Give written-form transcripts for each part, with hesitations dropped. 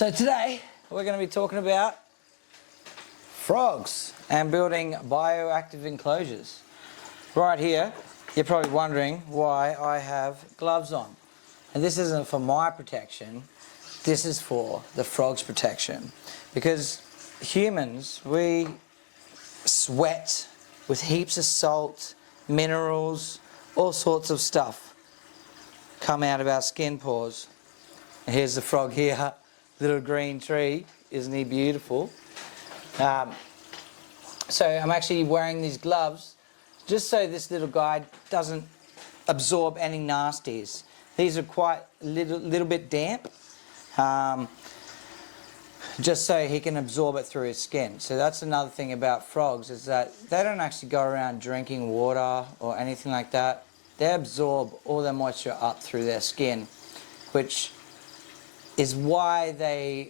So today we're going to be talking about frogs and building bioactive enclosures. Right here, you're probably wondering why I have gloves on. And this isn't for my protection, this is for the frogs' protection. Because humans, we sweat with heaps of salt, minerals, all sorts of stuff come out of our skin pores. And here's the frog here. Little green tree, isn't he beautiful? So I'm actually wearing these gloves just so this little guy doesn't absorb any nasties. These are quite a little bit damp, just so he can absorb it through his skin. So that's another thing about frogs, is that they don't actually go around drinking water or anything like that. They absorb all their moisture up through their skin, which is why they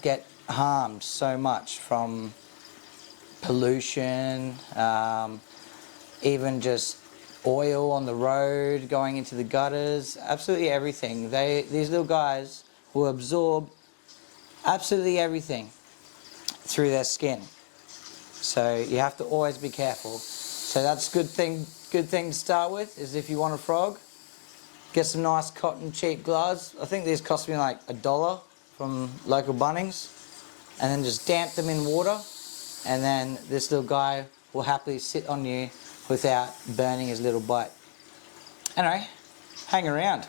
get harmed so much from pollution, even just oil on the road going into the gutters, absolutely everything. These little guys will absorb absolutely everything through their skin. So you have to always be careful. So that's a good thing to start with, is if you want a frog, get some nice cotton cheap gloves. I think these cost me like $1 from local Bunnings. And then just damp them in water. And then this little guy will happily sit on you without burning his little butt. Anyway, hang around.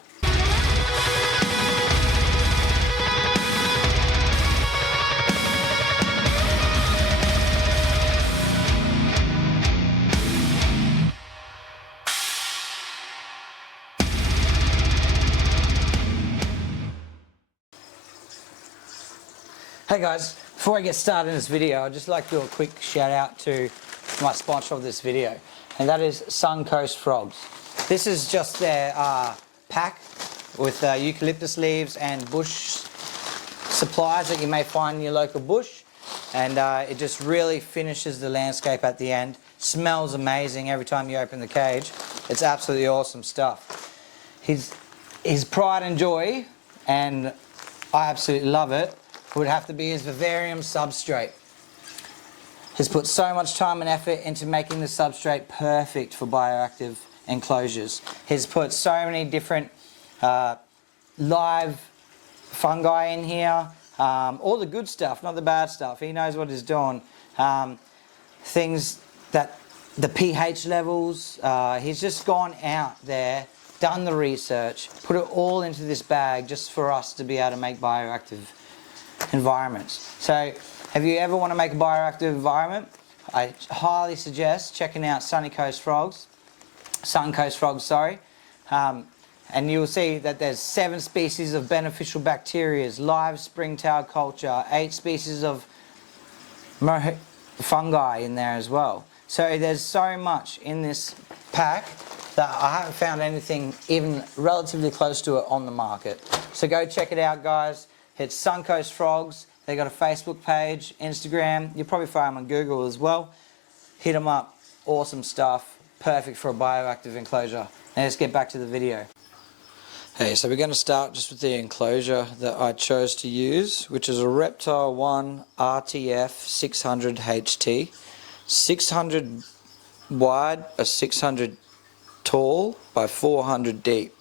Hey guys, before I get started in this video, I'd just like to do a quick shout out to my sponsor of this video, and that is Suncoast Frogs. This is just their pack with eucalyptus leaves and bush supplies that you may find in your local bush, and it just really finishes the landscape at the end. Smells amazing every time you open the cage. It's absolutely awesome stuff. His pride and joy, and I absolutely love it, would have to be his vivarium substrate. He's put so much time and effort into making the substrate perfect for bioactive enclosures. He's put so many different live fungi in here, all the good stuff, not the bad stuff. He knows what he's doing. Things that the pH levels, he's just gone out there, done the research, put it all into this bag just for us to be able to make bioactive environments. So if you ever want to make a bioactive environment, I highly suggest checking out Suncoast Frogs, and you'll see that there's 7 species of beneficial bacteria, live springtail culture, 8 species of fungi in there as well. So there's so much in this pack that I haven't found anything even relatively close to it on the market. So go check it out, guys. It's Suncoast Frogs. They got a Facebook page, Instagram. You'll probably find them on Google as well. Hit them up. Awesome stuff. Perfect for a bioactive enclosure. Now let's get back to the video. Hey, so we're going to start just with the enclosure that I chose to use, which is a Reptile One RTF 600 HT. 600 wide, a 600 tall by 400 deep.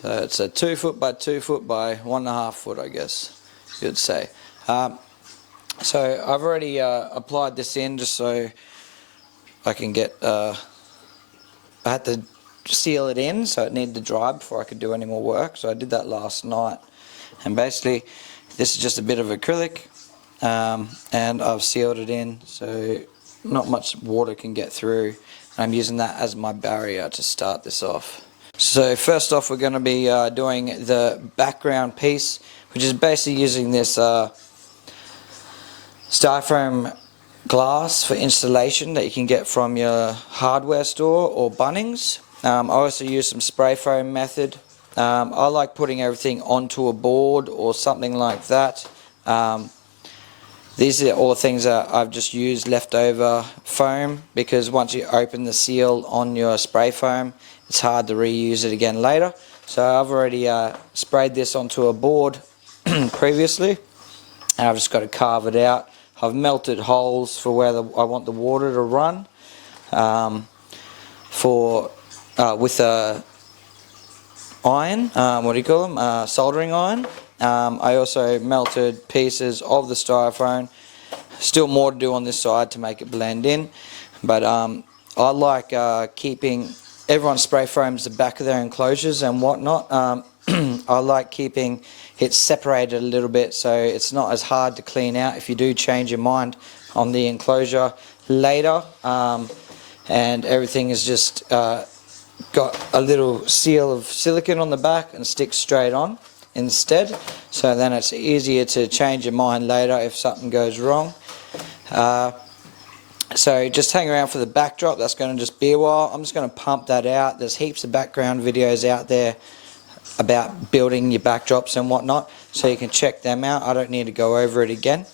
So it's a 2 foot by 2 foot by 1.5 foot, I guess you'd say. So I've already applied this in just so I can get, I had to seal it in, so it needed to dry before I could do any more work. So I did that last night. And basically this is just a bit of acrylic, and I've sealed it in so not much water can get through. I'm using that as my barrier to start this off. So first off, we're going to be doing the background piece, which is basically using this styrofoam glass for installation that you can get from your hardware store or Bunnings. I also use some spray foam method. I like putting everything onto a board or something like that. These are all the things that I've just used leftover foam, because once you open the seal on your spray foam, it's hard to reuse it again later. So I've already sprayed this onto a board previously, and I've just got to carve it out. I've melted holes for where I want the water to run with a iron, what do you call them, soldering iron. I also melted pieces of the styrofoam. Still more to do on this side to make it blend in, but I like keeping, everyone spray foams the back of their enclosures and whatnot. I like keeping it separated a little bit so it's not as hard to clean out if you do change your mind on the enclosure later, and everything is just got a little seal of silicone on the back and sticks straight on instead, so then it's easier to change your mind later if something goes wrong. So just hang around for the backdrop. That's going to just be a while. I'm just going to pump that out. There's heaps of background videos out there about building your backdrops and whatnot, so you can check them out. I don't need to go over it again.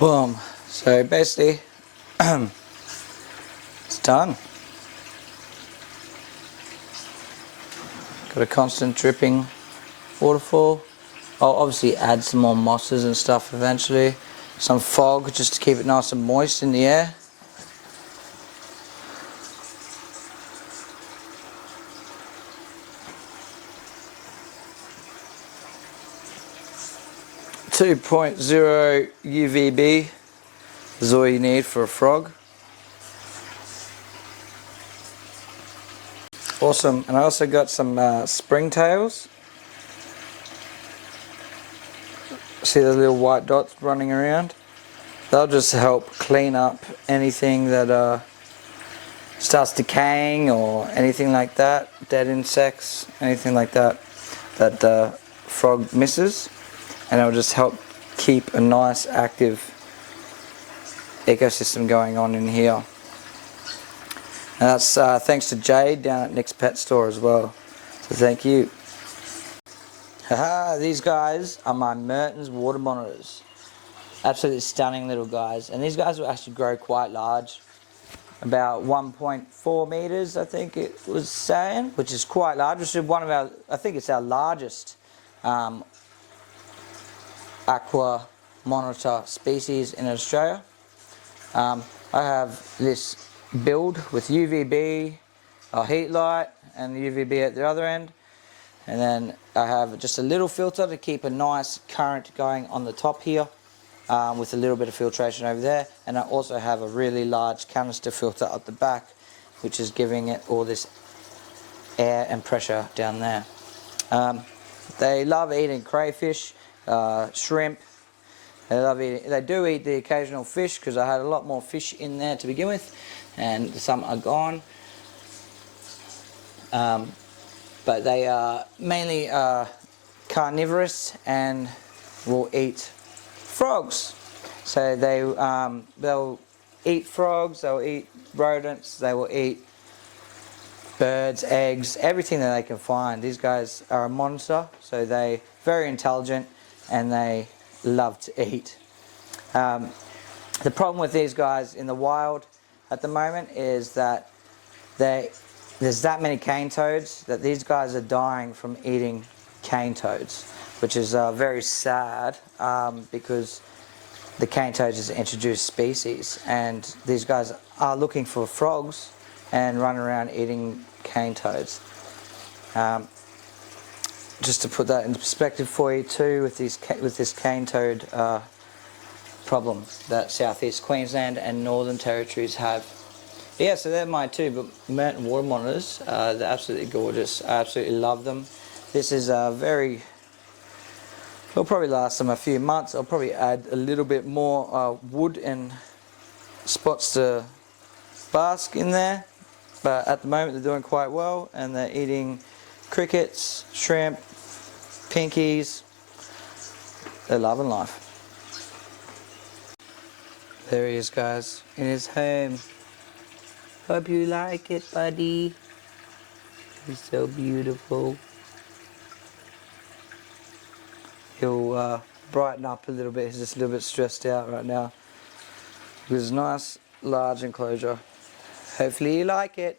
Boom. So basically, it's done. Got a constant dripping waterfall. I'll obviously add some more mosses and stuff eventually. Some fog just to keep it nice and moist in the air. 2.0 UVB is all you need for a frog. Awesome, and I also got some springtails. See the little white dots running around? They'll just help clean up anything that starts decaying or anything like that, dead insects, anything like that that the frog misses, and it'll just help keep a nice active ecosystem going on in here. And that's thanks to Jade down at Nick's Pet Store as well, so thank you. Haha, these guys are my Mertens water monitors. Absolutely stunning little guys, and these guys will actually grow quite large, about 1.4 meters I think it was saying, which is quite large, which is one of our, I think it's our largest aqua monitor species in Australia. I have this build with UVB, a heat light, and UVB at the other end, and then I have just a little filter to keep a nice current going on the top here, with a little bit of filtration over there, and I also have a really large canister filter at the back, which is giving it all this air and pressure down there. They love eating crayfish, shrimp. They do eat the occasional fish, because I had a lot more fish in there to begin with, and some are gone. But they are mainly carnivorous and will eat frogs. So they'll eat frogs, they'll eat rodents, they will eat birds, eggs, everything that they can find. These guys are a monster, so they're very intelligent and they love to eat. The problem with these guys in the wild at the moment is that there's that many cane toads that these guys are dying from eating cane toads, which is very sad, because the cane toad is an introduced species, and these guys are looking for frogs and run around eating cane toads. Just to put that into perspective for you too, with this cane toad problem that Southeast Queensland and Northern Territories have. Yeah, so they're my two Merton water monitors. They're absolutely gorgeous. I absolutely love them. This is it'll probably last them a few months. I'll probably add a little bit more wood and spots to bask in there. But at the moment they're doing quite well, and they're eating crickets, shrimp, pinkies. They're loving life. There he is, guys, in his home. Hope you like it, buddy. He's so beautiful. He'll brighten up a little bit. He's just a little bit stressed out right now. With his nice large enclosure. Hopefully you like it.